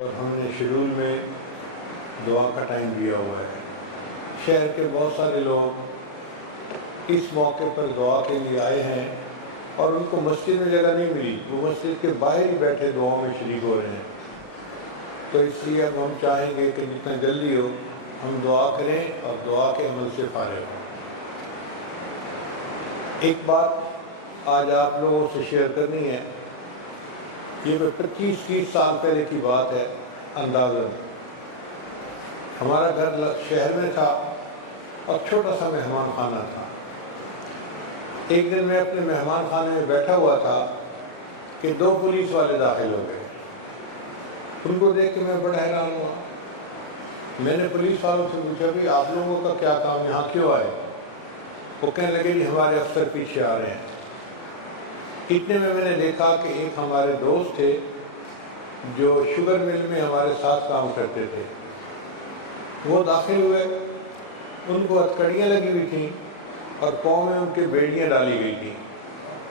اور ہم نے شیڈول میں دعا کا ٹائم دیا ہوا ہے۔ شہر کے بہت سارے لوگ اس موقع پر دعا کے لیے آئے ہیں اور ان کو مسجد میں جگہ نہیں ملی، وہ مسجد کے باہر ہی بیٹھے دعاؤں میں شریک ہو رہے ہیں۔ تو اس لیے اب ہم چاہیں گے کہ جتنا جلدی ہو ہم دعا کریں اور دعا کے عمل سے فارغ ہوں۔ ایک بات آج آپ لوگوں سے شیئر کرنی ہے، یہ 25-30 سال پہلے کی بات ہے اندازاً۔ ہمارا گھر شہر میں تھا اور چھوٹا سا مہمان خانہ تھا۔ ایک دن میں اپنے مہمان خانے میں بیٹھا ہوا تھا کہ 2 پولیس والے داخل ہو گئے۔ ان کو دیکھ کے میں بڑا حیران ہوا۔ میں نے پولیس والوں سے پوچھا بھی آپ لوگوں کا کیا کام، یہاں کیوں آئے؟ وہ کہنے لگے جی ہمارے افسر پیچھے آ رہے ہیں۔ اتنے میں نے دیکھا کہ ایک ہمارے دوست تھے جو شوگر مل میں ہمارے ساتھ کام کرتے تھے، وہ داخل ہوئے۔ ان کو ہتھکڑیاں لگی ہوئی تھیں اور پاؤں میں ان کے بیڑیاں ڈالی گئی تھیں،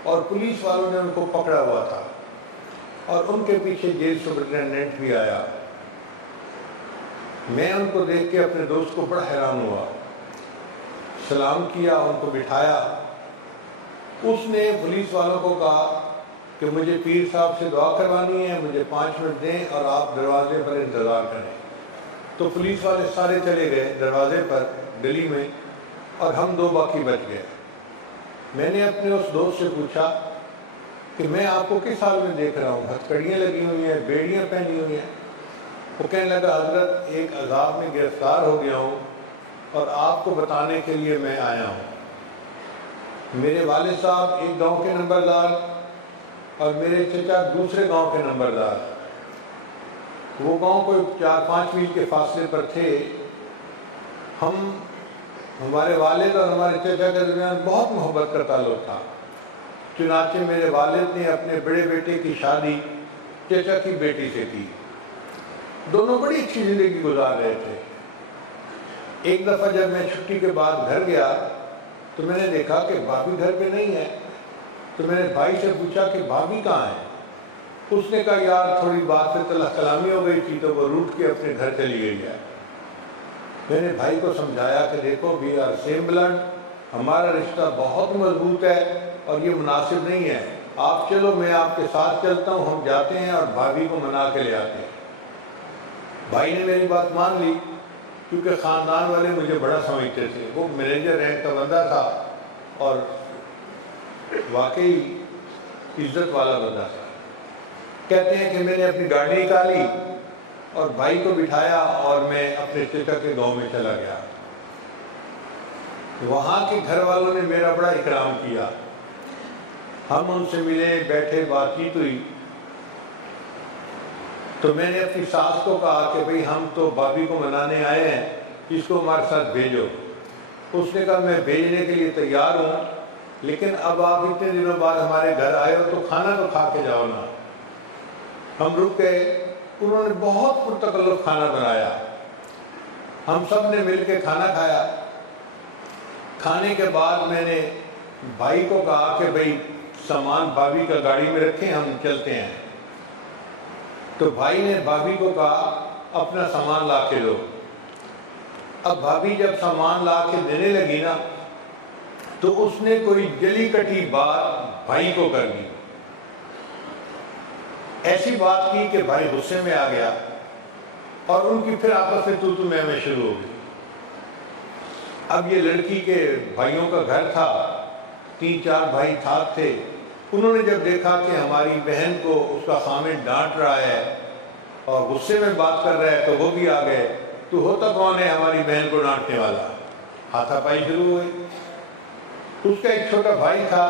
اور پولیس والوں نے ان کو پکڑا ہوا تھا، اور ان کے پیچھے جیل سپرنٹینڈنٹ بھی آیا۔ میں ان کو دیکھ کے اپنے دوست کو بڑا حیران ہوا، سلام کیا، ان کو بٹھایا۔ اس نے پولیس والوں کو کہا کہ مجھے پیر صاحب سے دعا کروانی ہے، مجھے 5 منٹ دیں اور آپ دروازے پر انتظار کریں۔ تو پولیس والے سارے چلے گئے دروازے پر گلی میں، اور ہم 2 باقی بچ گئے۔ میں نے اپنے اس دوست سے پوچھا کہ میں آپ کو کس حال میں دیکھ رہا ہوں، ہتھکڑیاں لگی ہوئی ہیں، بیڑیاں پہنی ہوئی ہیں؟ وہ کہنے لگا حضرت ایک عذاب میں گرفتار ہو گیا ہوں اور آپ کو بتانے کے لیے میں آیا ہوں۔ میرے والد صاحب ایک گاؤں کے نمبردار اور میرے چچا دوسرے گاؤں کے نمبردار، وہ گاؤں کوئی 4-5 میل کے فاصلے پر تھے۔ ہمارے والد اور ہمارے چچا کے درمیان بہت محبت کا تعلق تھا، چنانچہ میرے والد نے اپنے بڑے بیٹے کی شادی چچا کی بیٹی سے کی۔ دونوں بڑی اچھی زندگی گزار رہے تھے۔ ایک دفعہ جب میں چھٹی کے بعد گھر گیا تو میں نے دیکھا کہ بھابھی گھر پہ نہیں ہے۔ تو میں نے بھائی سے پوچھا کہ بھابھی کہاں ہے؟ اس نے کہا یار تھوڑی بات پہ تلخ کلامی ہو گئی تھی تو وہ روٹ کے اپنے گھر چلی گئی ہے۔ میں نے بھائی کو سمجھایا کہ دیکھو وی آر سیم بلڈ، ہمارا رشتہ بہت مضبوط ہے اور یہ مناسب نہیں ہے، آپ چلو میں آپ کے ساتھ چلتا ہوں، ہم جاتے ہیں اور بھابھی کو منا کے لے آتے ہیں۔ بھائی نے میری بات مان لی، کیونکہ خاندان والے مجھے بڑا سمجھتے تھے، وہ مینیجر رینک کا بندہ تھا اور واقعی عزت والا بندہ تھا۔ کہتے ہیں کہ میں نے اپنی گاڑی نکالی اور بھائی کو بٹھایا اور میں اپنے چچا کے گاؤں میں چلا گیا۔ وہاں کے گھر والوں نے میرا بڑا اکرام کیا، ہم ان سے ملے، بیٹھے، بات چیت ہوئی۔ تو میں نے اپنی ساس کو کہا کہ بھئی ہم تو بھابھی کو منانے آئے ہیں، اس کو ہمارے ساتھ بھیجو۔ اس نے کہا میں بھیجنے کے لیے تیار ہوں، لیکن اب آپ اتنے دنوں بعد ہمارے گھر آئے ہو تو کھانا تو کھا کے جاؤ نا۔ ہم رک گئے، انہوں نے بہت پرتکلف کھانا بنایا، ہم سب نے مل کے کھانا کھایا۔ کھانے کے بعد میں نے بھائی کو کہا کہ بھئی سامان بھابھی کا گاڑی میں رکھیں، ہم چلتے ہیں۔ تو بھائی نے بھابھی کو کہا اپنا سامان لا کے دو۔ اب بھابھی جب سامان لا کے دینے لگی نا تو اس نے کوئی جلی کٹی بات بھائی کو کر دی، ایسی بات کی کہ بھائی غصے میں آ گیا اور ان کی پھر آپس میں تو میں شروع ہو گئی۔ اب یہ لڑکی کے بھائیوں کا گھر تھا، 3-4 بھائی ساتھ تھے۔ انہوں نے جب دیکھا کہ ہماری بہن کو اس کا خامد ڈانٹ رہا ہے اور غصے میں بات کر رہا ہے تو وہ بھی آ گئے، تو ہوتا کون ہے ہماری بہن کو ڈانٹنے والا؟ ہاتھا پائی شروع ہوئی۔ اس کا ایک چھوٹا بھائی تھا،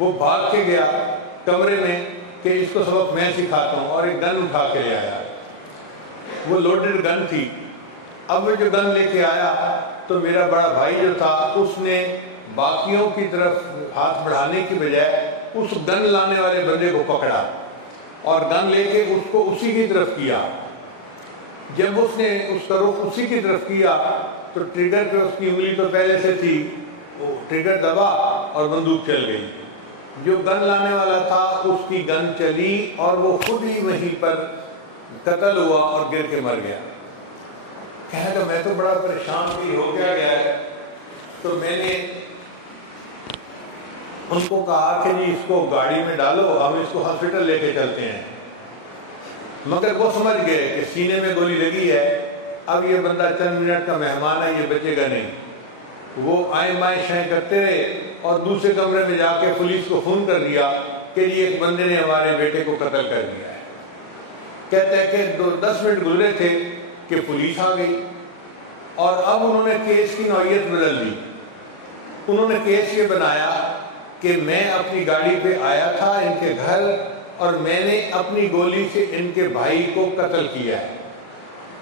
وہ بھاگ کے گیا کمرے میں کہ اس کو سبق میں سکھاتا ہوں، اور ایک گن اٹھا کے لے آیا۔ وہ لوڈڈ گن تھی۔ اب وہ جو گن لے کے آیا تو میرا بڑا بھائی جو تھا اس نے باقیوں کی طرف ہاتھ بڑھانے کی بجائے اس گن لانے والے بندے کو پکڑا اور گن لے کے اس کو اسی کی طرف کیا۔ جب اس نے اس کا رخ اسی کی طرف کیا تو ٹریگر پہ اس کی انگلی تو پہلے سے تھی، وہ ٹریگر دبا اور بندوق چل گئی۔ جو گن لانے والا تھا اس کی گن چلی اور وہ خود ہی وہیں پر قتل ہوا اور گر کے مر گیا۔ کہنے لگا میں تو بڑا پریشان بھی ہو گیا ہے، تو میں نے ان کو کہا کہ جی اس کو گاڑی میں ڈالو، ہم اس کو ہاسپٹل لے کے چلتے ہیں۔ مگر وہ سمجھ گئے کہ سینے میں گولی لگی ہے، اب یہ بندہ چند منٹ کا مہمان ہے، یہ بچے گا نہیں۔ وہ آئیں بائیں شائیں کرتے رہے اور دوسرے کمرے میں جا کے پولیس کو فون کر دیا کہ یہ ایک بندے نے ہمارے بیٹے کو قتل کر دیا ہے۔ کہتے ہیں کہ 10 منٹ گزرے تھے کہ پولیس آ گئی اور اب انہوں نے کیس کی نوعیت بدل دی۔ انہوں نے کیس یہ بنایا کہ میں اپنی گاڑی پہ آیا تھا ان کے گھر اور میں نے اپنی گولی سے ان کے بھائی کو قتل کیا ہے۔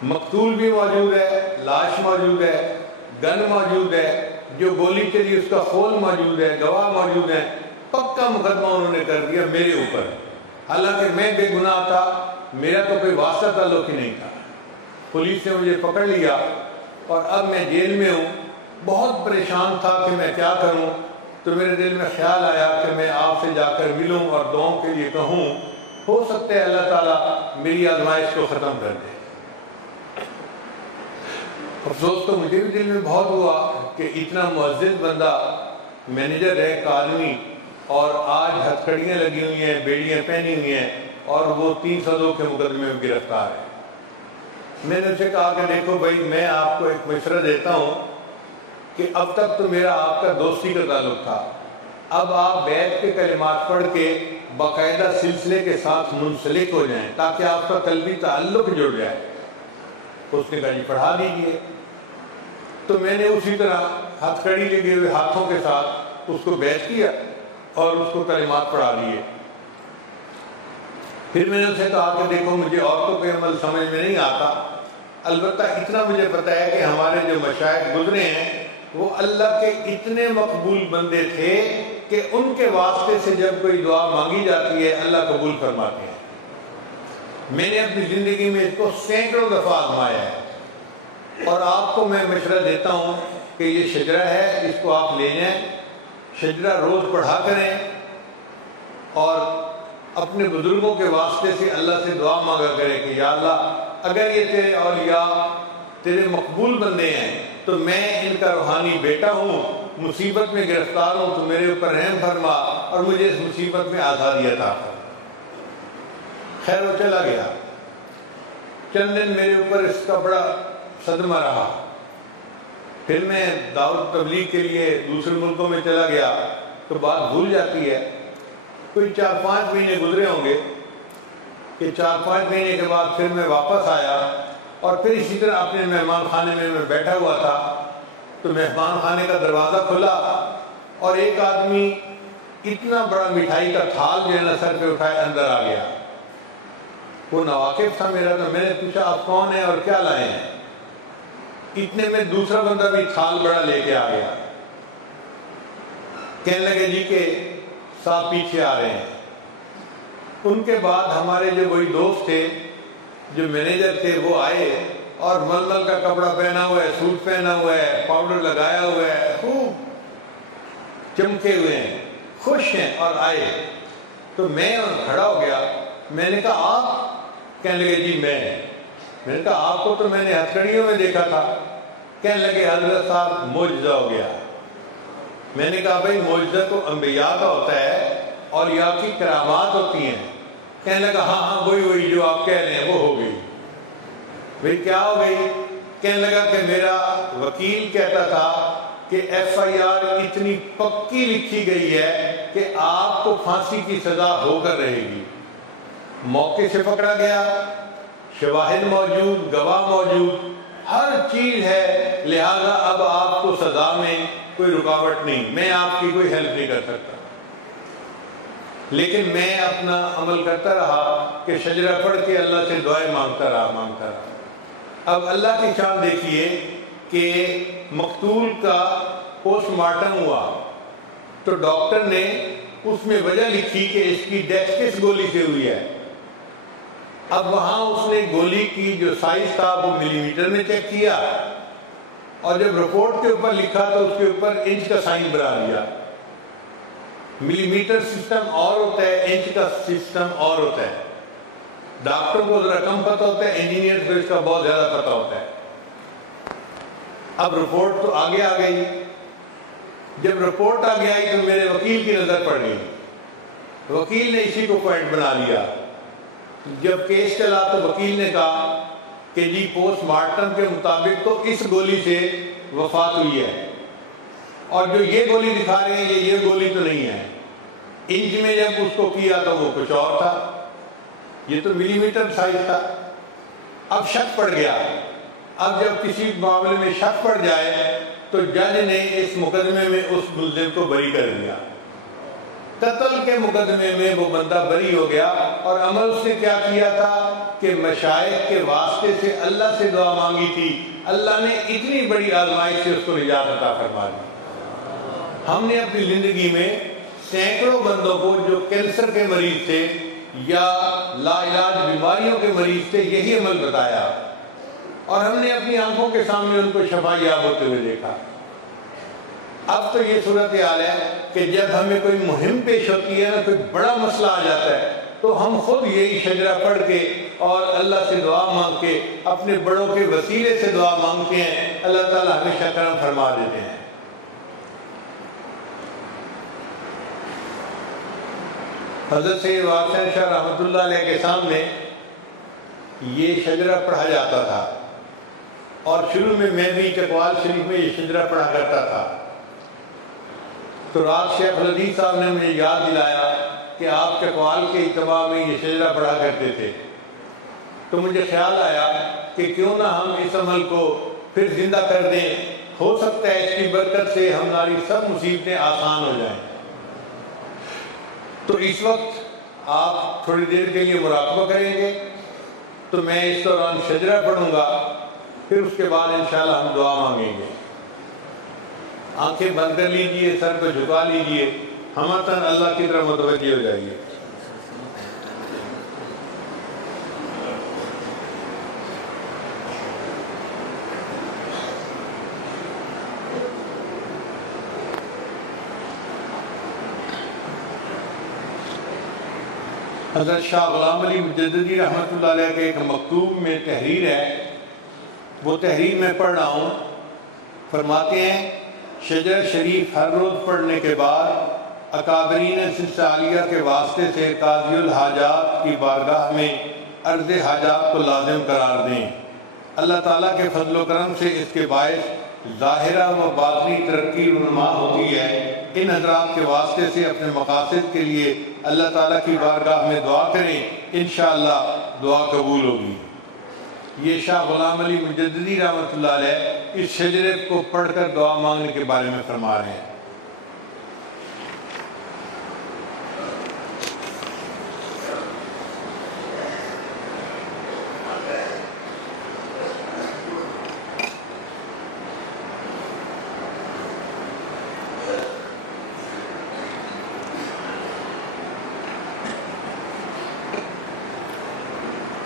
مقتول بھی موجود ہے، لاش موجود ہے، گن موجود ہے، جو گولی چلی اس کا خول موجود ہے، گواہ موجود ہیں۔ پکا مقدمہ انہوں نے کر دیا میرے اوپر، حالانکہ میں بے گناہ تھا، میرا تو کوئی واسطہ تعلق ہی نہیں تھا۔ پولیس نے مجھے پکڑ لیا اور اب میں جیل میں ہوں۔ بہت پریشان تھا کہ میں کیا کروں، تو میرے دل میں خیال آیا کہ میں آپ سے جا کر ملوں اور دعاؤں کے لیے کہوں، ہو سکتا ہے اللہ تعالیٰ میری آزمائش کو ختم کر دے۔ افسوس تو مجھے بھی دل میں بہت ہوا کہ اتنا معزز بندہ مینیجر ہے ایک آدمی، اور آج ہتھکڑیاں لگی ہوئی ہیں، بیڑیاں پہنی ہوئی ہیں، اور وہ 302 کے مقدمے میں گرفتار ہے۔ میں نے اسے کہا کہ دیکھو بھائی، میں آپ کو ایک مشورہ دیتا ہوں کہ اب تک تو میرا آپ کا دوستی کا تعلق تھا، اب آپ بیعت کے کلمات پڑھ کے باقاعدہ سلسلے کے ساتھ منسلک ہو جائیں تاکہ آپ کا قلبی تعلق جڑ جائے۔ اس نے کہا جی پڑھا دیجیے۔ تو میں نے اسی طرح ہاتھ کڑی لگے ہوئے ہاتھوں کے ساتھ اس کو بیعت کیا اور اس کو کلمات پڑھا دیے۔ پھر میں نے اسے کہا کہ دیکھو مجھے عورتوں کے عمل سمجھ میں نہیں آتا، البتہ اتنا مجھے پتہ ہے کہ ہمارے جو مشائخ گزرے ہیں وہ اللہ کے اتنے مقبول بندے تھے کہ ان کے واسطے سے جب کوئی دعا مانگی جاتی ہے اللہ قبول فرماتے ہیں۔ میں نے اپنی زندگی میں اس کو سینکڑوں دفعہ آزمایا ہے، اور آپ کو میں مشورہ دیتا ہوں کہ یہ شجرہ ہے، اس کو آپ لے جائیں، شجرہ روز پڑھا کریں اور اپنے بزرگوں کے واسطے سے اللہ سے دعا مانگا کریں کہ یا اللہ اگر یہ تیرے اولیاء تیرے مقبول بندے ہیں تو میں ان کا روحانی بیٹا ہوں، مصیبت میں گرفتار ہوں تو میرے اوپر رحم فرما اور مجھے اس مصیبت میں آزادی عطا کر۔ خیر وہ چلا گیا۔ چند دن میرے اوپر اس کا بڑا صدمہ رہا۔ پھر میں دعوت تبلیغ کے لیے دوسرے ملکوں میں چلا گیا تو بات بھول جاتی ہے۔ کوئی 4-5 مہینے گزرے ہوں گے کہ 4-5 مہینے کے بعد پھر میں واپس آیا اور پھر اسی طرح اپنے مہمان خانے میں بیٹھا ہوا تھا تو مہمان خانے کا دروازہ کھلا اور ایک آدمی اتنا بڑا مٹھائی کا تھال جو ہے نا سر پہ اٹھائے اندر آ گیا۔ وہ ناواقف تھا میرا، تو میں نے پوچھا آپ کون ہیں اور کیا لائے ہیں؟ اتنے میں دوسرا بندہ بھی تھال بڑا لے کے آ گیا۔ کہنے لگے جی کہ صاحب پیچھے آ رہے ہیں۔ ان کے بعد ہمارے جو وہی دوست تھے جو مینیجر تھے وہ آئے اور ململ کا کپڑا پہنا ہوا ہے، سوٹ پہنا ہوا ہے، پاؤڈر لگایا ہوا ہے، خوب چمکے ہوئے ہیں، خوش ہیں، اور آئے تو میں کھڑا ہو گیا۔ میں نے کہا آپ؟ کہنے لگے جی میں نے کہا آپ کو تو میں نے ہتھکڑیوں میں دیکھا تھا۔ کہنے لگے حضرت صاحب معجزہ ہو گیا۔ میں نے کہا بھائی معجزہ تو انبیاء کا ہوتا ہے، اولیاء کی کرامات ہوتی ہیں۔ کہنے لگا ہاں وہی جو آپ کہہ رہے ہیں وہ ہو گئی۔ بھائی کیا ہو گئی؟ کہنے لگا کہ میرا وکیل کہتا تھا کہ FIR اتنی پکی لکھی گئی ہے کہ آپ کو پھانسی کی سزا ہو کر رہے گی۔ موقع سے پکڑا گیا، شواہد موجود، گواہ موجود، ہر چیز ہے، لہذا اب آپ کو سزا میں کوئی رکاوٹ نہیں، میں آپ کی کوئی ہیلپ نہیں کر سکتا۔ لیکن میں اپنا عمل کرتا رہا کہ شجرہ پڑھ کے اللہ سے دعائیں مانگتا رہا۔ اب اللہ کی شان دیکھیے کہ مقتول کا پوسٹ مارٹم ہوا تو ڈاکٹر نے اس میں وجہ لکھی کہ اس کی ڈیتھ کس گولی سے ہوئی ہے۔ اب وہاں اس نے گولی کی جو سائز تھا وہ ملی میٹر میں چیک کیا، اور جب رپورٹ کے اوپر لکھا تو اس کے اوپر انچ کا سائن بنا دیا۔ ملی میٹر سسٹم اور ہوتا ہے، انچ کا سسٹم اور ہوتا ہے۔ ڈاکٹر کو ذرا کم پتہ ہوتا ہے، انجینئر کو اس کا بہت زیادہ پتہ ہوتا ہے۔ اب رپورٹ تو آگے آ گئی، جب رپورٹ آگے آئی تو میرے وکیل کی نظر پڑ گئی، وکیل نے اسی کو پوائنٹ بنا لیا۔ جب کیس چلا تو وکیل نے کہا کہ جی پوسٹ مارٹم کے مطابق تو اس گولی سے وفات ہوئی ہے، اور جو یہ گولی دکھا رہے ہیں یہ گولی تو نہیں ہے، انچ میں جب اس کو کیا تو وہ کچھ اور تھا، یہ تو ملی میٹر سائز تھا۔ اب شک پڑ گیا، اب جب کسی معاملے میں شک پڑ جائے تو جج نے اس مقدمے میں اس ملزم کو بری کر دیا، قتل کے مقدمے میں وہ بندہ بری ہو گیا۔ اور عمل اس نے کیا کیا تھا کہ مشائخ کے واسطے سے اللہ سے دعا مانگی تھی، اللہ نے اتنی بڑی آزمائش سے اس کو نجات عطا فرما دی۔ ہم نے اپنی زندگی میں سینکڑوں بندوں کو جو کینسر کے مریض تھے یا لا علاج بیماریوں کے مریض تھے یہی عمل بتایا، اور ہم نے اپنی آنکھوں کے سامنے ان کو شفا یاب ہوتے ہوئے دیکھا۔ اب تو یہ صورتحال ہے کہ جب ہمیں کوئی مہم پیش ہوتی ہے نا، کوئی بڑا مسئلہ آ جاتا ہے، تو ہم خود یہی شجرہ پڑھ کے اور اللہ سے دعا مانگ کے اپنے بڑوں کے وسیلے سے دعا مانگتے ہیں، اللہ تعالیٰ ہمیشہ کرم فرما دیتے ہیں۔ حضرت سید واقعہ شاہ رحمۃ اللہ علیہ کے سامنے یہ شجرہ پڑھا جاتا تھا، اور شروع میں بھی چکوال شریف میں یہ شجرہ پڑھا کرتا تھا۔ تو رات شیخ الحدیث صاحب نے مجھے یاد دلایا کہ آپ چکوال کے اجتماع میں یہ شجرہ پڑھا کرتے تھے، تو مجھے خیال آیا کہ کیوں نہ ہم اس عمل کو پھر زندہ کر دیں، ہو سکتا ہے اس کی برکت سے ہماری سب مصیبتیں آسان ہو جائیں۔ تو اس وقت آپ تھوڑی دیر کے لیے مراقبہ کریں گے، تو میں اس دوران شجرہ پڑھوں گا، پھر اس کے بعد انشاءاللہ ہم دعا مانگیں گے۔ آنکھیں بند کر لیجئے، سر کو جھکا لیجئے، ہمتاً اللہ کی طرف متوجہ ہو جائیے۔ حضرت شاہ غلام علی مجددی رحمۃ اللہ علیہ کے ایک مکتوب میں تحریر ہے، وہ تحریر میں پڑھ رہا ہوں۔ فرماتے ہیں شجر شریف ہر روز پڑھنے کے بعد اکابرین سلسلہ عالیہ کے واسطے سے قاضی الحاجات کی بارگاہ میں عرض حاجات کو لازم قرار دیں۔ اللہ تعالیٰ کے فضل و کرم سے اس کے باعث ظاہرہ و باطنی ترقی رونما ہوتی ہے۔ ان حضرات کے واسطے سے اپنے مقاصد کے لیے اللہ تعالیٰ کی بارگاہ میں دعا کریں، انشاءاللہ دعا قبول ہوگی۔ یہ شاہ غلام علی مجددی رحمۃ اللہ علیہ اس شجرے کو پڑھ کر دعا مانگنے کے بارے میں فرما رہے ہیں۔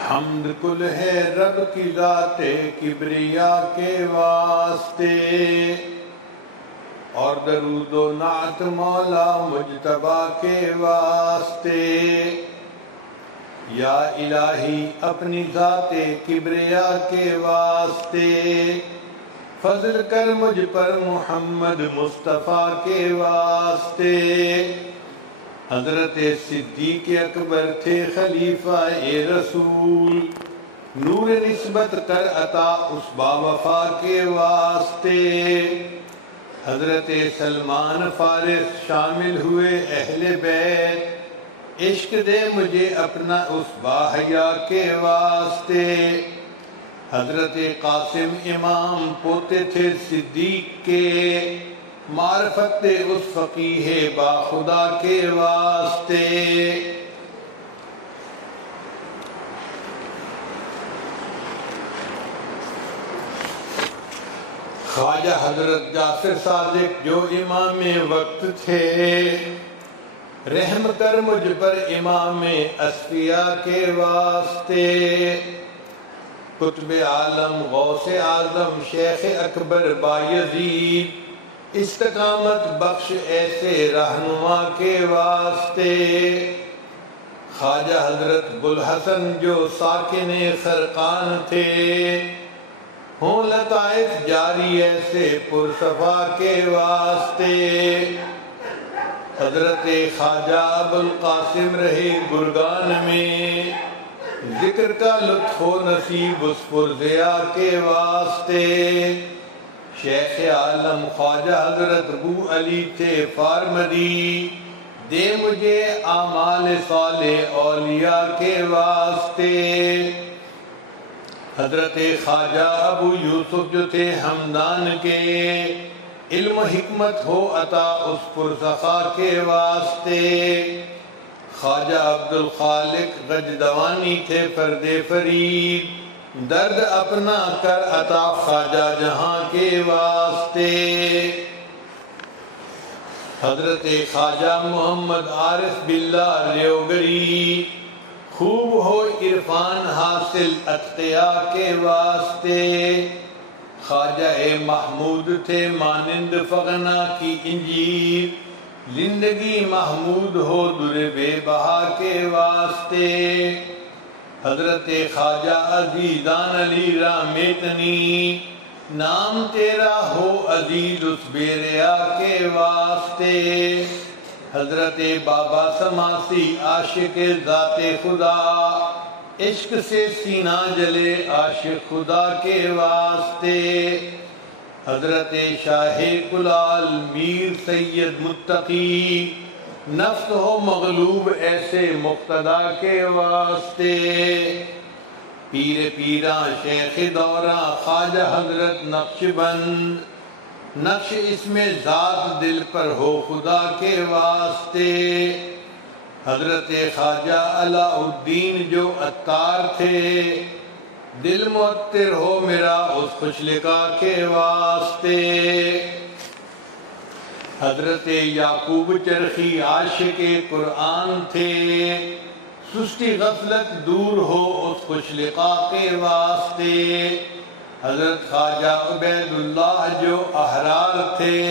حمد کل ہے رب کی ذات کبریا کے واسطے، اور درود و نعت مولا مجتبی کے واسطے۔ یا الہی اپنی ذات کبریا کے واسطے فضل کر مجھ پر محمد مصطفیٰ کے واسطے۔ حضرت صدیق اکبر تھے خلیفہ رسول، نور نسبت کر عطا اس با وفا کے واسطے۔ حضرت سلمان فارس شامل ہوئے اہل بیت، عشق دے مجھے اپنا اس با حیا کے واسطے۔ حضرت قاسم امام پوتے تھے صدیق کے، معرفت دے اس فقیہ با خدا کے واسطے۔ خواجہ حضرت جعفر صادق جو امام وقت تھے، رحم کر مجھ پر امام اصفیاء کے واسطے۔ قطب عالم غوث اعظم شیخ اکبر بایزید، استقامت بخش ایسے رہنما کے واسطے۔ خواجہ حضرت بوالحسن جو ساکن خرقان تھے، ہوں لطائف جاری ایسے پرصفا کے واسطے۔ حضرت خواجہ ابوالقاسم رہے گرگان میں، ذکر کا لطف و نصیب اس پرضیا کے واسطے۔ شیخ عالم خواجہ حضرت ابو علی تھے فارمدی، دے مجھے اعمال صالح اولیاء کے واسطے۔ حضرت خواجہ ابو یوسف جو تھے ہمدان کے، علم و حکمت ہو عطا اس پرسخا کے واسطے۔ خواجہ عبدالخالق غجدوانی تھے فرد فرید، درد اپنا کر عطا خواجہ جہاں کے واسطے۔ حضرت خواجہ محمد عارف باللہ ریوگری، خوب ہو عرفان حاصل اتقیاء کے واسطے۔ خواجہ محمود تھے مانند فغنا کی انجیر، زندگی محمود ہو در بے بہا کے واسطے۔ حضرت خواجہ عزیزان علی رامیتنی، نام تیرا ہو عزیز اس بے ریا کے واسطے۔ حضرت بابا سماسی عاشق ذات خدا، عشق سے سینہ جلے عاشق خدا کے واسطے۔ حضرت شاہ کلال میر سید متقی، نفس ہو مغلوب ایسے مقتدا کے واسطے۔ پیر پیراں شیخ دوراں خواجہ حضرت نقشبند، نقش اس میں ذات دل پر ہو خدا کے واسطے۔ حضرت خواجہ علاء الدین جو عطار تھے، دل معطر ہو میرا اس خوش لقا کے واسطے۔ حضرت یعقوب چرخی عاشق قرآن تھے، سستی غفلت دور ہو اس خوش لقا کے واسطے۔ حضرت خواجہ عبید اللہ جو احرار تھے،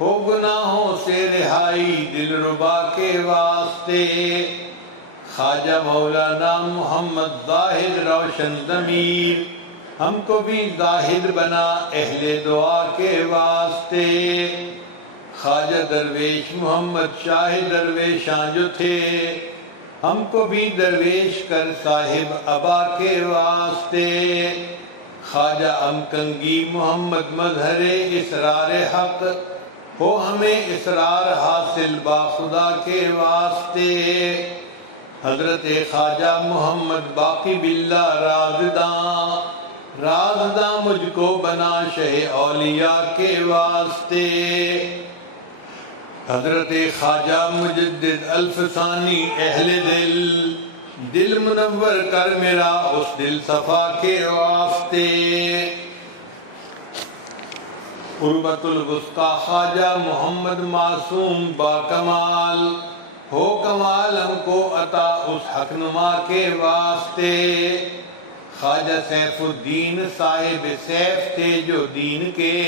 ہو گناہوں سے رہائی دل ربا کے واسطے۔ خواجہ مولانا محمد زاہد روشن ضمیر، ہم کو بھی زاہد بنا اہل دعا کے واسطے۔ خواجہ درویش محمد شاہ درویشاں جو تھے، ہم کو بھی درویش کر صاحب عبا کے واسطے۔ خواجہ امکنگی محمد مظہر اسرار حق، ہو ہمیں اسرار حاصل با خدا کے واسطے۔ حضرت خواجہ محمد باقی باللہ رازداں، رازداں مجھ کو بنا شہ اولیاء کے واسطے۔ حضرت خواجہ مجدد الفسانی اہل دل، دل منور کر میرا اس دل صفا کے واسطے۔ قربت الوسطی خواجہ محمد معصوم با کمال، ہو کمال ہم کو عطا اس حق نما کے واسطے۔ خواجہ سیف الدین صاحب سیف تھے جو دین کے،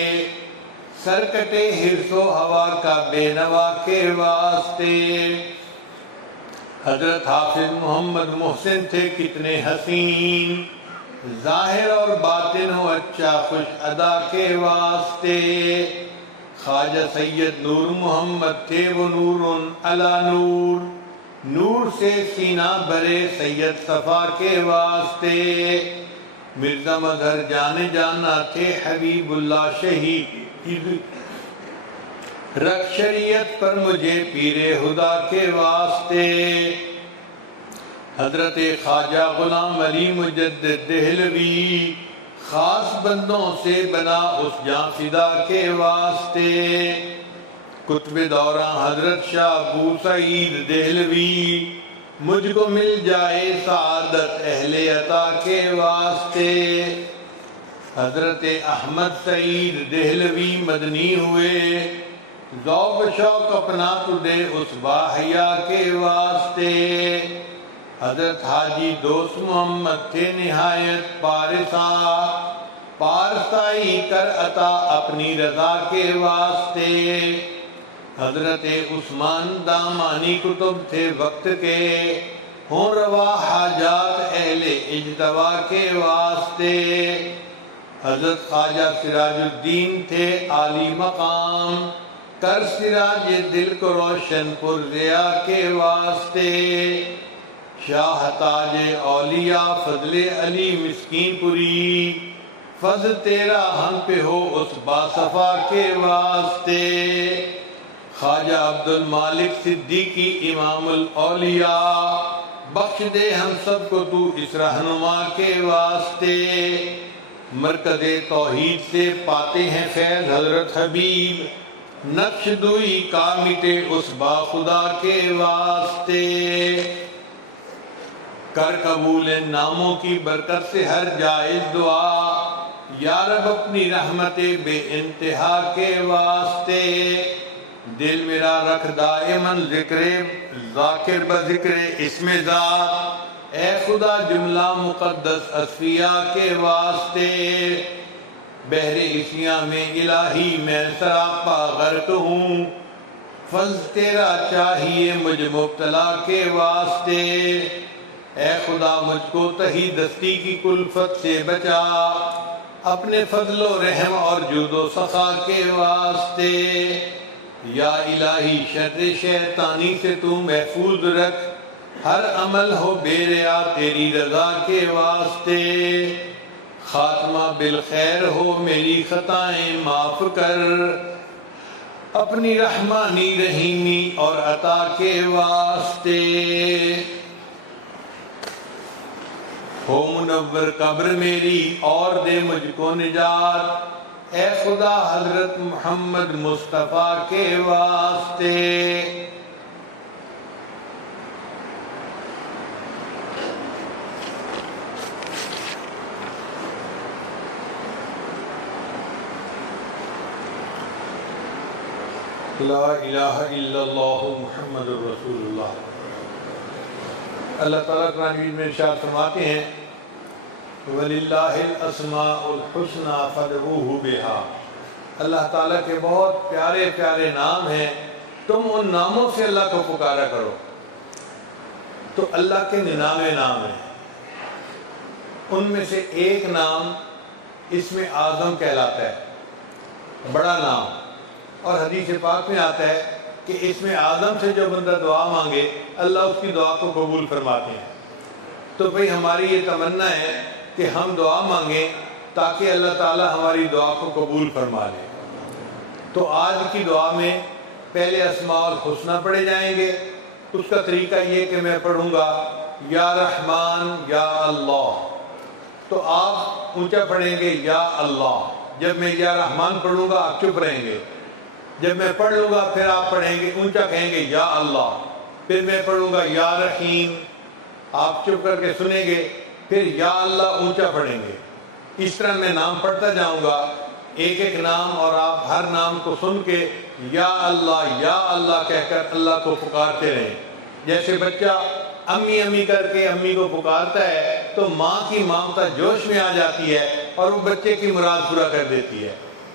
سر کٹے حرص و ہوا کا بے نوا کے واسطے۔ حضرت حافظ محمد محسن تھے کتنے حسین، ظاہر اور باطن ہو اچھا خوش ادا کے واسطے۔ خواجہ سید نور محمد تھے وہ نور علی نور، نور سے سینہ بھرے سید صفا کے واسطے۔ مرزا مظہر جانے جانا تھے حبیب اللہ شہید، رکھ شریعت پر مجھے پیر خدا کے واسطے۔ حضرت خواجہ غلام علی مجدد دہلوی، خاص بندوں سے بنا اس جاں فدا کے واسطے۔ قطب دوراں حضرت شاہ ابو سعید دہلوی، مجھ کو مل جائے سعادت اہل عطا کے واسطے۔ حضرت احمد سعید دہلوی مدنی ہوئے، ذوق شوق اپنا تو دے اس باحیا کے واسطے۔ حضرت حاجی دوست محمد تھے نہایت پارسا، پارسائی کر عطا اپنی رضا کے واسطے۔ حضرت عثمان دامانی کتب تھے وقت کے، ہوں روا حاجات اہل اجتبا کے واسطے۔ حضرت خواجہ سراج الدین تھے عالی مقام، کر سراج دل کو روشن پر ضیاء کے واسطے۔ شاہ تاج اولیاء فضل علی مسکین پوری، فضل تیرا ہم پہ ہو اس باصفا کے واسطے۔ خواجہ عبد المالک صدیقی امام الاولیاء، بخش دے ہم سب کو تو اس رہنما کے واسطے۔ مرکز توحید سے پاتے ہیں فیض حضرت حبیب، نقش دوئی کا مٹے اس با خدا کے واسطے۔ کر قبول ناموں کی برکت سے ہر جائز دعا، یا رب اپنی رحمت بے انتہا کے واسطے۔ دل میرا رکھ دائماً ذکر ذاکر بذکر اسم ذات، اے خدا جملہ مقدس اصفیاء کے واسطے۔ بحر عصیاں میں الہی میں سراپا غرق ہوں، فضل تیرا چاہیے مجھ مبتلا کے واسطے۔ اے خدا مجھ کو تہی دستی کی کلفت سے بچا، اپنے فضل و رحم اور جود و سخا کے واسطے۔ یا الہی شر شیطانی سے تو محفوظ رکھ، ہر عمل ہو بے ریا تیری رضا کے واسطے۔ خاتمہ بالخیر ہو میری خطائیں معاف کر، اپنی رحمانی رحیمی اور عطا کے واسطے۔ ہو منور قبر میری اور دے مجھ کو نجات، اے خدا حضرت محمد مصطفیٰ کے واسطے۔ لا الہ الا اللہ محمد رسول اللہ۔ اللہ تعالیٰ قرآن مجید میں ارشاد فرماتے ہیں وَلِلَّهِ الْأَسْمَاءُ الْحُسْنَى فَادْعُوهُ بِهَا۔ اللہ تعالیٰ کے بہت پیارے پیارے نام ہیں، تم ان ناموں سے اللہ کو پکارا کرو۔ تو اللہ کے 99 نام ہیں، ان میں سے ایک نام اسم اعظم کہلاتا ہے، بڑا نام۔ اور حدیث پاک میں آتا ہے کہ اسم اعظم سے جو بندہ دعا مانگے اللہ اس کی دعا کو قبول فرماتے ہیں۔ تو بھئی ہماری یہ تمنا ہے کہ ہم دعا مانگیں تاکہ اللہ تعالی ہماری دعا کو قبول فرما لے۔ تو آج کی دعا میں پہلے اسماء الحسنہ پڑھے جائیں گے۔ اس کا طریقہ یہ کہ میں پڑھوں گا یا رحمان یا اللہ، تو آپ اونچا پڑھیں گے یا اللہ۔ جب میں یا رحمان پڑھوں گا آپ چپ رہیں گے، جب میں پڑھ لوں گا پھر آپ پڑھیں گے اونچا کہیں گے یا اللہ، پھر میں پڑھوں گا یا رحیم، آپ چپ کر کے سنیں گے، پھر یا اللہ اونچا پڑھیں گے۔ اس طرح میں نام پڑھتا جاؤں گا ایک ایک نام، اور آپ ہر نام کو سن کے یا اللہ کہہ کر اللہ کو پکارتے رہیں۔ جیسے بچہ امی امی کر کے امی کو پکارتا ہے تو ماں کی ممتا جوش میں آ جاتی ہے اور وہ بچے کی مراد پورا کر دیتی ہے۔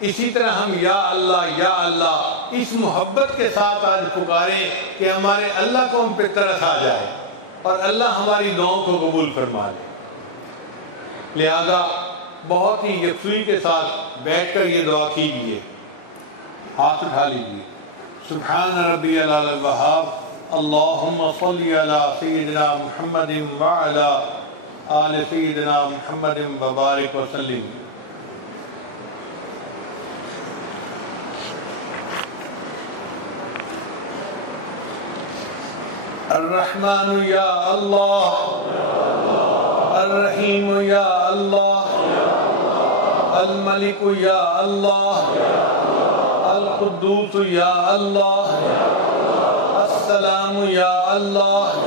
اسی طرح ہم یا اللہ اس محبت کے ساتھ آج پکاریں کہ ہمارے اللہ کو ہم پہ ترس آ جائے اور اللہ ہماری دعاؤں کو قبول فرما لے۔ لہذا بہت ہی یکسوئی کے ساتھ بیٹھ کر یہ دعا کیجیے، ہاتھ اٹھا لیجیے۔ سبحان ربی العلی الوہاب، اللہم صلی علی سیدنا محمد وعلی آل سیدنا محمد وبارک وسلم۔ الرحمن یا اللہ، الرحیم یا اللہ، الملک یا اللہ، القدوس یا اللہ، السلام یا اللہ،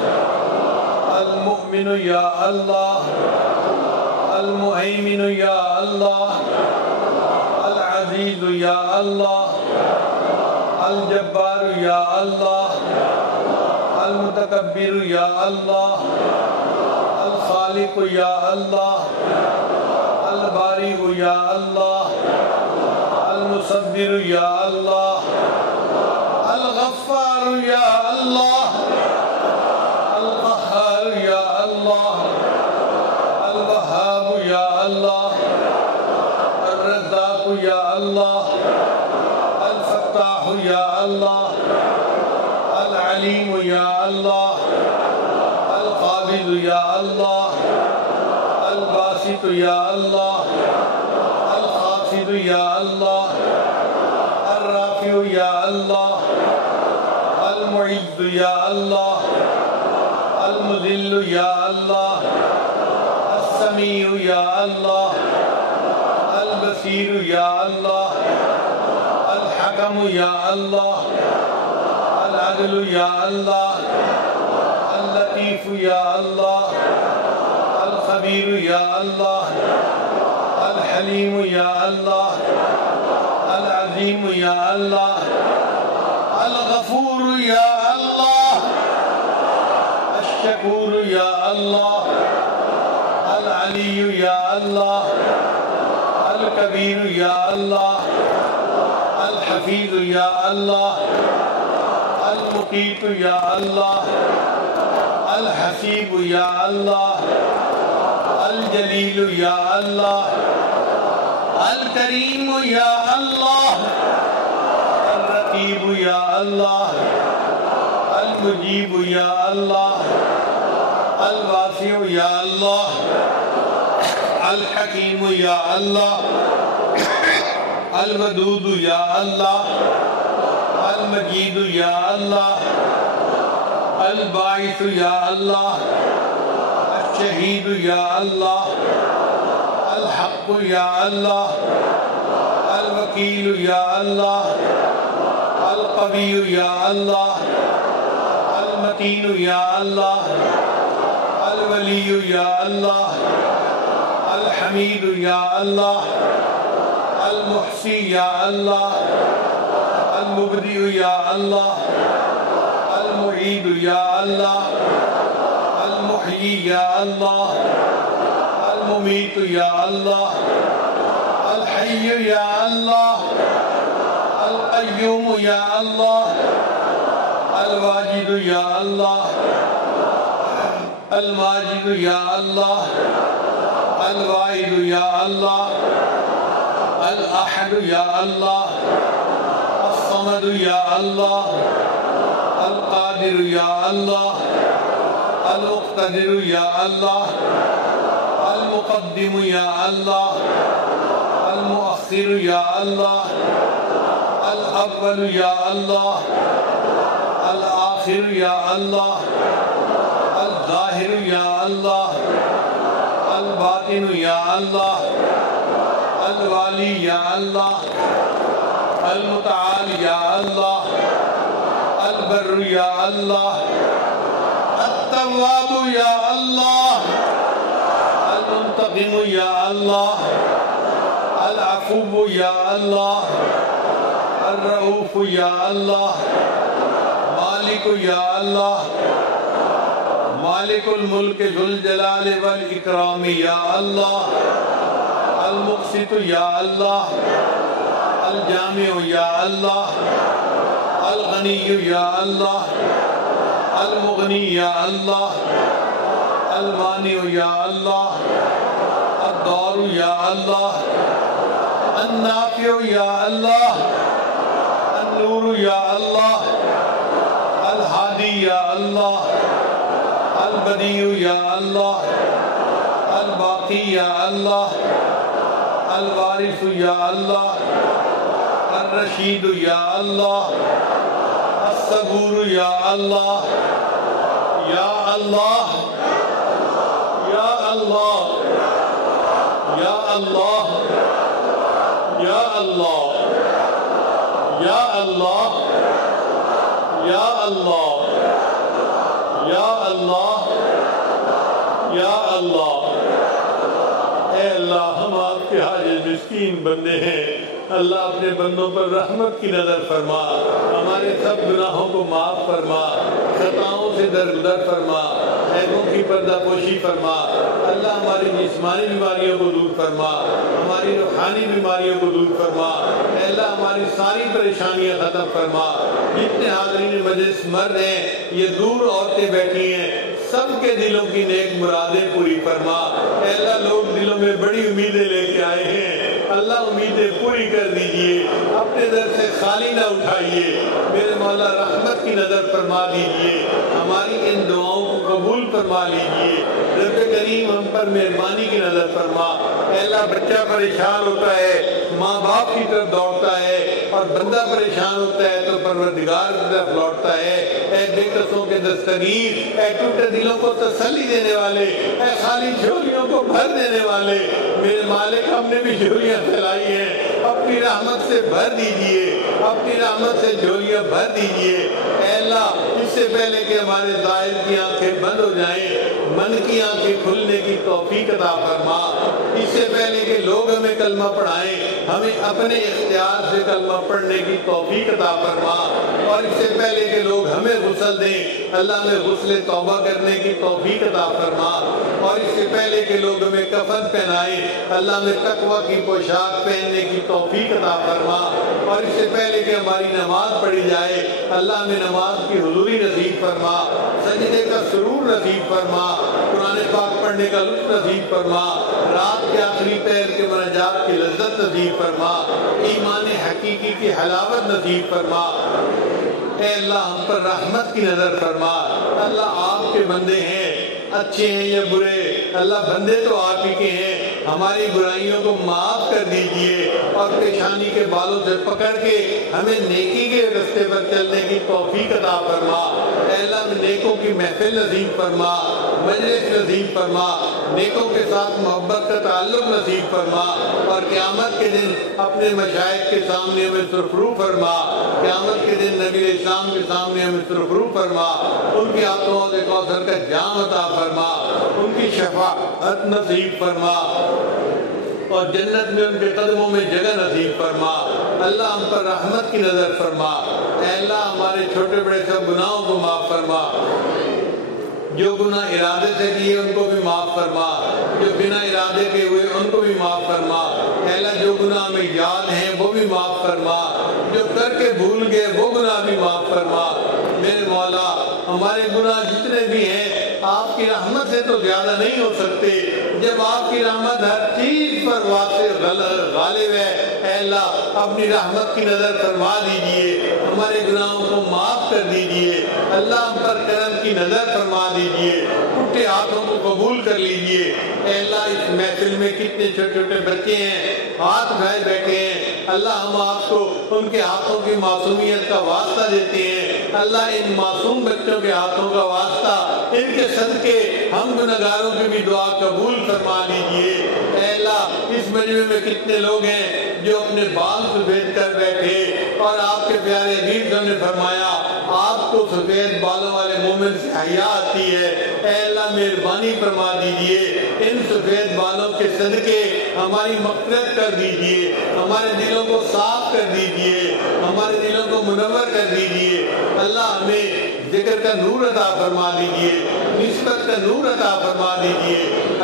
المؤمن یا اللہ، المہیمن یا اللہ، العزیز یا اللہ، الجبار یا اللہ، المتکبر یا اللہ، الخالق یا اللہ، البارئ یا اللہ، المصور یا اللہ، الغفار یا اللہ، القہار اللہ الرزاق یا اللہ الفتاح یا اللہ العلیم یا اللہ القابض یا اللہ الباسط یا اللہ الخافض یا اللہ الرافع یا اللہ المعز یا اللہ المذل یا اللہ السمیع یا اللہ البصیر یا اللہ الحکم یا اللہ العدل یا اللہ اللطیف یا اللہ الخبیر یا اللہ الحلیم یا اللہ العظیم یا اللہ الغفور یا اللہ الشکور یا اللہ العلی یا اللہ الکبیر یا اللہ الحفیظ یا اللہ المقیت یا اللہ الحسیب یا اللہ الجلیل یا اللہ الکریم یا اللہ الرقیب یا اللہ المجیب یا اللہ الواسع یا اللہ الحکیم یا اللہ الودود یا اللہ المجید یا اللہ الباعث یا اللہ الشہید یا اللہ الحق یا اللہ الوکیل یا اللہ القوی یا اللہ المتین یا اللہ الولی یا اللہ الحمید یا اللہ المحصی یا اللہ المبدئ یا اللہ المعید یا اللہ المحیی یا اللہ الممیت یا اللہ الحی یا اللہ القیوم یا اللہ الواجد یا اللہ الماجد یا اللہ الواحد یا اللہ الاحد یا اللہ الصمد یا اللہ القادر یا اللہ المقتدر یا اللہ المقدم یا اللہ المؤخر یا اللہ الاول یا اللہ الآخر یا اللہ الظاہر یا اللہ الباطن یا اللہ الوالی یا اللہ المتعال یا اللہ البر یا اللہ التواب یا اللہ المنتقم یا اللہ العفو یا اللہ الرؤوف یا اللہ مالک یا اللہ مالک الملک ذو الجلال والاکرام یا اللہ المقسط یا اللہ الجامع یا اللہ الغنی یا اللہ المغنی یا اللہ المانع یا اللہ الضار یا اللہ النافع یا اللہ النور یا اللہ الہادی یا اللہ البدیع یا اللہ الباقی یا اللہ الوارث یا اللہ الرشید یا اللہ الصبور یا اللہ یا اللہ یا اللہ یا اللہ یا اللہ یا اللہ یا اللہ یا اللہ یا اللہ اے اللہ ہم آپ کے حاجت مسکین بندے ہیں اللہ اپنے بندوں پر رحمت کی نظر فرما ہمارے سب گناہوں کو معاف فرما خطاؤں سے درگزر فرما عیبوں کی پردہ پوشی فرما اللہ ہماری جسمانی بیماریوں کو دور فرما ہماری روحانی بیماریوں کو دور فرما اے اللہ ہماری ساری پریشانیاں ختم فرما جتنے حاضرین مجلس مرد ہیں یہ دور عورتیں بیٹھی ہیں سب کے دلوں کی نیک مرادیں پوری فرما اے اللہ لوگ دلوں میں بڑی بڑی امیدیں لے کے آئے ہیں، اللہ امیدیں پوری کر دیجئے، اپنے در سے خالی نہ اٹھائیے، میرے مولا رحمت کی نظر فرما دیجئے، ہماری ان دعاؤں کو قبول فرما لیجئے، رب کریم ہم پر مہربانی کی نظر فرما۔ اے اللہ بچہ پریشان ہوتا ہے ماں باپ کی طرف دوڑتا ہے، اور بندہ پریشان ہوتا ہے تو پروردگار کی طرف لوٹتا ہے۔ اے بے کسوں کے دستگیر، اے ٹوٹے دلوں کو تسلی دینے والے، اے خالی جھولیوں کو بھر دینے والے، میرے مالک ہم نے بھی جھولیاں پھیلائی ہیں، اپنی رحمت سے بھر دیجئے، اپنی رحمت سے جھولیاں بھر دیجئے۔ اے اللہ اس سے پہلے کہ ہمارے ظاہر کی آنکھیں بند ہو جائیں، من کی آنکھیں کھلنے کی توفیق عطا فرما۔ اس سے پہلے کہ لوگ ہمیں کلمہ پڑھائیں، ہمیں اپنے اختیار سے کلمہ پڑھنے کی توفیق عطا فرما، اور اس سے پہلے کہ لوگ ہمیں غسل دیں، اللہ میں غسل توبہ کرنے کی توفیق عطا فرما، اور اس سے پہلے کہ لوگ ہمیں کفن پہنائیں، اللہ میں تقویٰ کی پوشاک پہننے کی توفیق عطا فرما، اور اس سے پہلے کہ ہماری نماز پڑھی جائے، اللہ میں نماز کی حضوری نصیب فرما، سجدے کا سرور نصیب فرما، قرآن پاک پڑھنے کا لطف نصیب فرما، رات کے آخری پہر کے مناجات کی لذت نصیب فرما، ایمان حقیقی کی حلاوت نصیب فرما۔ اے اللہ ہم پر رحمت کی نظر فرما، اللہ آپ کے بندے ہیں، اچھے ہیں یا برے، اللہ بندے تو آپ ہی کے ہیں، ہماری برائیوں کو معاف کر دیجئے، اور پیشانی کے بالوں سے پکڑ کے ہمیں نیکی کے رستے پر چلنے کی توفیق عطا فرما۔ اے اللہ نیکوں کی محفل نصیب فرما، مجلس نصیب فرما، نیکوں کے ساتھ محبت کا تعلق نصیب فرما، اور قیامت کے دن اپنے مشائخ کے سامنے ہمیں سرخرو فرما، قیامت کے دن نبی اسلام کے سامنے ہمیں سرخرو فرما، ان کے ہاتھوں سے کوثر کا جام عطا فرما، ان کی شفاعت نصیب فرما، اور جنت میں ان کے قدموں میں جگہ نصیب فرما۔ اللہ ہم پر رحمت کی نظر فرما، اے اللہ ہمارے چھوٹے بڑے سب گناہوں کو معاف فرما، جو گناہ ارادے سے کیے ان کو بھی معاف فرما، جو بنا ارادے کے ہوئے ان کو بھی معاف فرما، اے اللہ جو گناہ ہمیں یاد ہیں وہ بھی معاف فرما، جو کر کے بھول گئے وہ گناہ بھی معاف فرما۔ میرے مولا ہمارے گناہ جتنے بھی ہیں آپ کی رحمت سے تو زیادہ نہیں ہو سکتے، جب آپ کی رحمت ہر چیز پر واسع غالب ہے، اے اللہ اپنی رحمت کی نظر فرما دیجئے، ہمارے گناہوں کو معاف کر دیجئے، اللہ ہم پر کرم کی نظر فرما دیجئے، ٹوٹے ہاتھوں کو قبول کر لیجئے۔ اے اللہ اس محفل میں کتنے چھوٹے چھوٹے بچے ہیں، ہاتھ اٹھائے بیٹھے ہیں، اللہ ہم آپ کو ان کے ہاتھوں کی معصومیت کا واسطہ دیتے ہیں، اللہ ان معصوم بچوں کے ہاتھوں کا واسطہ، ان کے صدقے ہم گناہگاروں کی بھی دعا قبول فرما لیجئے۔ اے اللہ اس مجمع میں کتنے لوگ ہیں جو اپنے بال سفید کر بیٹھے، اور آپ کے پیارے حبیب نے فرمایا آپ کو سفید بالوں والے مومن سے حیا آتی ہے، اے اللہ مہربانی فرما دیجئے، ان سفید بالوں کے صدقے ہماری مغفرت کر دیجئے، ہمارے دلوں کو صاف کر دیجئے، ہمارے دلوں کو منور کر دیجئے، اللہ ہمیں ذکر کا نور عطا فرما دیجئے، نسبت کا نور عطا فرما دیجئے،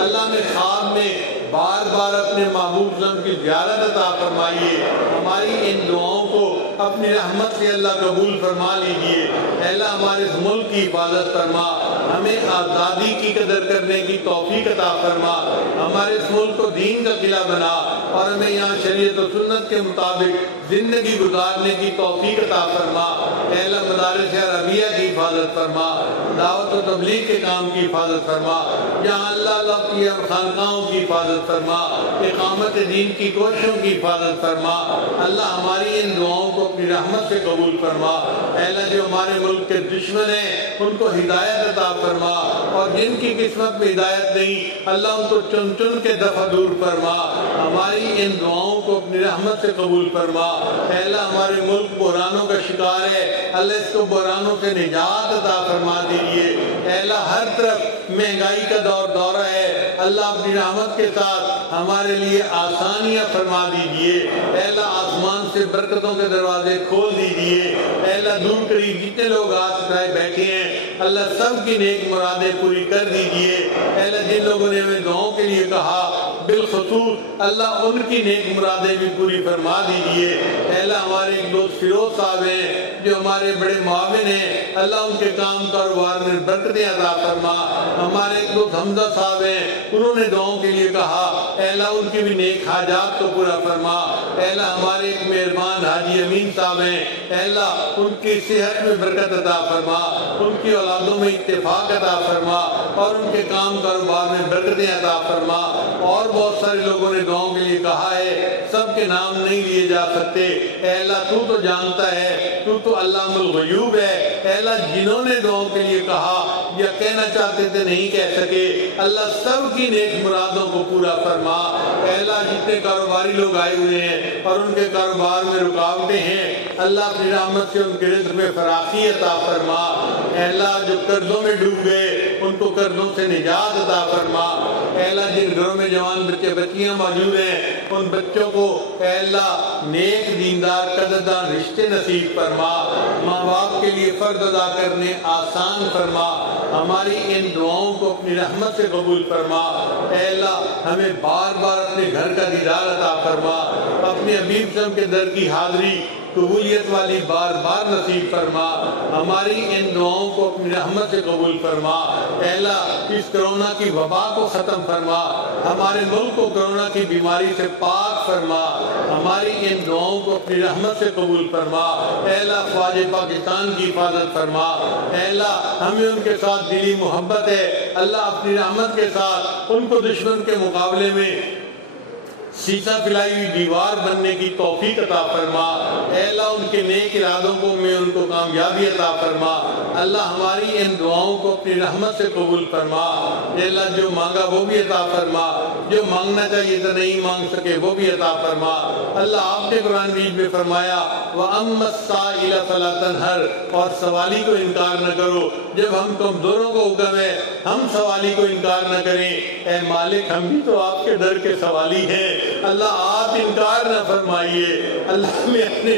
اللہ میں خواب میں بار بار اپنے محبوب صلی اللہ علیہ وسلم کی زیارت عطا فرمائیے، ہماری ان دعاؤں کو اپنی رحمت سے اللہ قبول فرما لیجئے، اے اللہ ہمارے اس ملک کی حفاظت فرما، ہمیں آزادی کی قدر کرنے کی توفیق عطا فرما، ہمارے اس ملک کو دین کا قلعہ بنا، اور ہمیں یہاں شریعت و سنت کے مطابق زندگی گزارنے کی توفیق عطا فرما، اے اللہ مدارس عربیہ کی حفاظت فرما، دعوت و تبلیغ کے کام کی حفاظت فرما، جہاں اللہ کی خانقاہوں کی حفاظت فرما، اقامت دین کی کوششوں کی حفاظت فرما، اللہ ہماری ان دعاؤں کو اپنی رحمت سے قبول فرما، اے اللہ جو ہمارے ملک کے دشمن ہیں ان کو ہدایت عطا فرما، اور جن کی قسمت میں ہدایت نہیں اللہ ان کو چن چن کے دفع دور فرما، ہماری ان دعاؤں کو اپنی رحمت سے قبول فرما، اے اللہ ہمارے ملک بحرانوں کا شکار ہے، اللہ اس کو بحرانوں سے نجات عطا فرما دیجئے، اے اللہ ہر طرف مہنگائی کا دورہ ہے، اللہ اپنی رحمت کے ساتھ ہمارے لیے آسانیاں فرما دیجئے، اے اللہ آسمان سے برکتوں کے دروازے کھول دیجئے، اے اللہ دور قریب جتنے لوگ ہاتھ اٹھائے بیٹھے ہیں اللہ سب کی نیک مرادیں پوری کر دیجئے، اے اللہ جن لوگوں نے ہمیں دعاؤں کے لیے کہا بالخصوص اللہ ان کی نیک مرادیں بھی پوری فرما دیجئے۔ اے اللہ ہمارے ایک دوست فیروز صاحب ہیں جو ہمارے بڑے معاون ہیں، اللہ ان کے کام کاروبار میں برکتیں عطا فرما۔ ہمارے ایک دوست حمزہ صاحب ہیں، انہوں نے دعاؤں کے لیے کہا، اے اللہ ان کی بھی نیک حاجات کو پورا فرما۔ اے اللہ ہمارے ایک مہربان حاجی امین صاحب ہیں، اے اللہ ان کی صحت میں برکت عطا فرما، ان کی اولادوں میں اتفاق عطا فرما اور ان کے کام کاروبار میں برکتیں عطا فرما۔ اور بہت سارے لوگوں نے دعاؤں کے لیے کہا ہے، سب کے نام نہیں لیے جا سکتے۔ اے اللہ تو جانتا ہے، تو علام الغیوب ہے۔ اے اللہ جنہوں نے دعاؤں کے لیے کہا یا کہنا چاہتے تھے نہیں کہہ سکے، اللہ سب کی نیک مرادوں کو پورا فرما۔ اے اللہ جتنے کاروباری لوگ آئے ہوئے ہیں اور ان کے کاروبار میں رکاوٹیں ہیں، اللہ اپنی رحمت سے ان کے رزق میں فراخی عطا فرما۔ اے اللہ جو قرضوں میں ڈوب گئے ان کو قرضوں سے نجات عطا فرما۔ اے اللہ جن گھروں میں جوان بچے بچیاں موجود ہیں ان بچوں کو اے اللہ نیک دیندار قدردان رشتے نصیب فرما۔ ماں باپ کے لیے فرض ادا کرنے آسان فرما۔ ہماری ان دعاؤں کو اپنی رحمت سے قبول فرما۔ اے اللہ ہمیں بار بار اپنے گھر کا دیدار عطا فرما، اپنے حبیب صاحب کے در کی حاضری قبولیت والی بار بار نصیب فرما۔ ہماری ان دعاؤں کو اپنی رحمت سے قبول فرما۔ اے اللہ اس کرونا کی وبا کو ختم فرما، ہمارے ملک کو کرونا کی بیماری سے پاک فرما۔ ہماری ان دعاؤں کو اپنی رحمت سے قبول فرما۔ اے اللہ فوج پاکستان کی حفاظت فرما۔ اے اللہ ہمیں ان کے ساتھ دلی محبت ہے، اللہ اپنی رحمت کے ساتھ ان کو دشمن کے مقابلے میں سیسا پلائی ہوئی دیوار بننے کی توفیق عطا فرما۔ اے اللہ ان کے نیک ارادوں کو میں ان کو کامیابی عطا فرما۔ اللہ ہماری ان دعاؤں کو اپنی رحمت سے قبول فرما۔ اے اللہ جو مانگا وہ بھی عطا فرما، جو مانگنا چاہیے تو نہیں مانگ سکے وہ بھی عطا فرما۔ اللہ آپ نے قرآن مجید میں فرمایا وَأَمَّا السَّائِلَ فَلَا تَنْهَرْ، اور سوالی کو انکار نہ کرو۔ جب ہم کمزوروں کو حکم ہے ہم سوالی کو انکار نہ کریں، اے مالک ہم بھی تو آپ کے در کے سوالی ہیں، اللہ آپ انکار نہ فرمائیے، اللہ ہمیں اپنے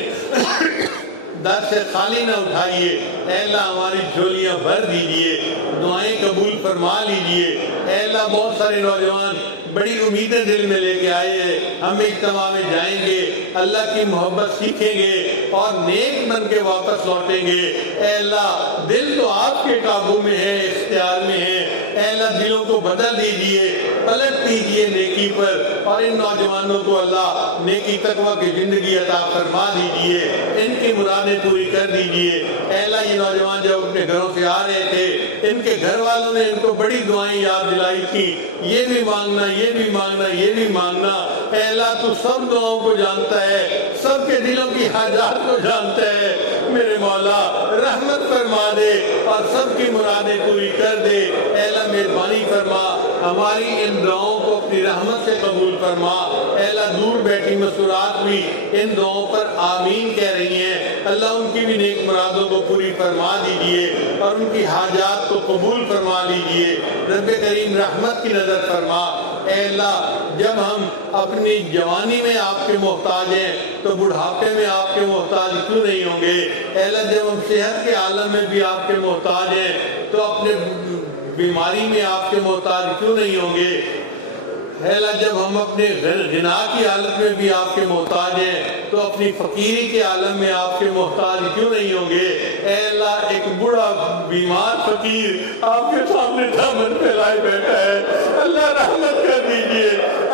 در سے خالی نہ اٹھائیے۔ اے اللہ ہماری جھولیاں بھر دیجئے، دعائیں قبول فرما لیجئے۔ اے اللہ بہت سارے نوجوان بڑی امیدیں دل میں لے کے آئے ہیں، ہم اجتماع میں جائیں گے، اللہ کی محبت سیکھیں گے اور نیک بن کے واپس لوٹیں گے۔ اے اللہ دل تو آپ کے قابو میں ہے، اختیار میں ہے، اے اللہ دلوں کو بدل دیجئے، پلٹ دیجئے نیکی پر، اور ان نوجوانوں کو اللہ نیکی تقوی کی زندگی عطا فرما دیجئے، ان کی مرادیں پوری کر دیجئے۔ اے اللہ یہ نوجوان جب اپنے گھروں سے آ رہے تھے ان کے گھر والوں نے ان کو بڑی دعائیں یاد دلائی تھی، یہ بھی مانگنا، یہ بھی مانگنا، یہ بھی مانگنا۔ اے اللہ تو سب دعاؤں کو جانتا ہے، سب کے دلوں کی حاجات کو جانتا ہے، میرے مولا رحمت فرما دے اور سب کی مرادیں پوری کر دے۔ اے اللہ مہربانی فرما، ہماری ان دعاؤں کو اپنی رحمت سے قبول فرما۔ اے اللہ دور بیٹھی مسورات بھی ان دعاؤں پر آمین کہہ رہی ہیں، اللہ ان کی بھی نیک مرادوں کو پوری فرما دیجئے اور ان کی حاجات کو قبول فرما لیجئے۔ رب کریم رحمت کی نظر فرما۔ اے اللہ جب ہم اپنی جوانی میں آپ کے محتاج ہیں تو بڑھاپے میں آپ کے محتاج کیوں نہیں ہوں گے؟ اے اللہ جب ہم صحت کے عالم میں بھی آپ کے محتاج ہیں تو اپنے بیماری میں آپ کے محتاج کیوں نہیں ہوں گے؟ اے اللہ جب ہم اپنے غنا کی حالت میں بھی آپ کے محتاج ہیں تو اپنی فقیری کے عالم میں آپ کے محتاج کیوں نہیں ہوں گے؟ اے اللہ ایک بڑا بیمار فقیر آپ کے سامنے دامن پھیلائے بیٹھا ہے، اللہ رحمت کر دیجئے،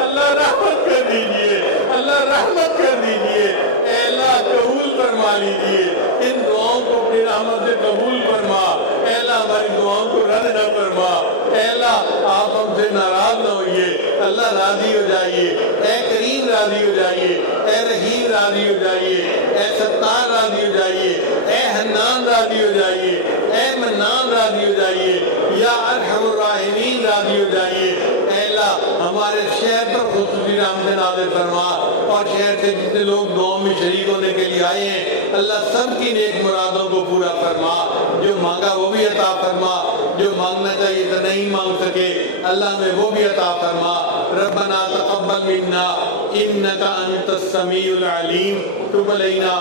اللہ رحمت کر دیجئے، اللہ رحمت کر دیجئے۔ اے اللہ قبول فرما لیجئے، ان دعاؤں کو اپنی رحمت سے قبول فرما۔ اے اللہ ہماری دعاؤں کو رد نہ فرما۔ اے اللہ آپ ہم سے ناراض نہ ہوئیے، اللہ راضی ہو جائیے، اے کریم راضی ہو جائیے، اے رحیم راضی ہو جائیے، اے ستار راضی ہو جائیے، اے حنان راضی ہو جائیے، اے منان راضی ہو جائیے، یا ارحم الراحمین راضی ہو جائیے۔ اے اللہ ہمارے شہر پر خصوصی رحمت نازل فرما، اور شہر سے جتنے لوگ دعاؤں میں شریک ہونے کے لیے آئے ہیں اللہ سب کی نیک مرادوں کو پورا فرما، جو مانگا وہ بھی عطا فرما، جو مانگنا چاہیے تو نہیں مانگ سکے اللہ میں وہ بھی عطا فرما۔ ربنا تقبل منا انك انت السميع العليم تب علینا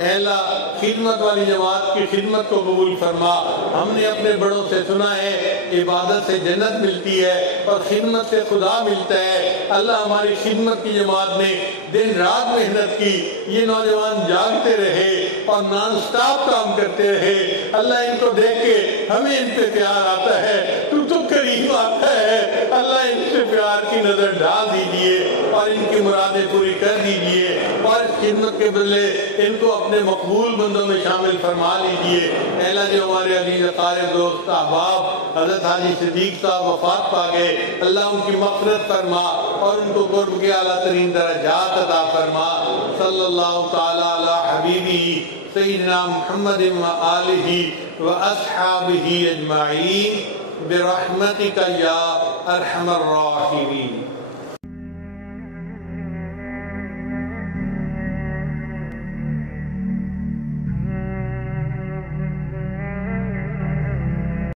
اے اللہ خدمت والی جماعت کی خدمت کو قبول فرما. ہم نے اپنے بڑوں سے سنا ہے عبادت سے جنت ملتی ہے اور خدمت سے خدا ملتا ہے. اللہ ہماری خدمت کی جماعت نے دن رات محنت کی. یہ نوجوان جاگتے رہے اور نان سٹاپ کام کرتے رہے. اللہ ان کو دیکھ کے ہمیں ان پہ پیار آتا ہے. تو قریب آتا ہے. اللہ ان سے پیار کی نظر ڈال دیجئے اور ان کی مرادیں پوری کر دیجئے اور اس خدمت کے بدلے ان کو اپنے مقبول بندوں میں شامل فرما لیجئے. اے اللہ جو ہمارے عزیز قارئ دوست احباب حضرت حاجی صدیق صاحب وفات پا گئے، اللہ ان کی مغفرت فرما اور ان کو قرب کے اعلیٰ ترین درجات عطا فرما. صلی اللہ تعالی علی حبیبی سیدنا محمد و آلہ و اصحابہ اجمعین برحمتک یا ارحم الراحمین.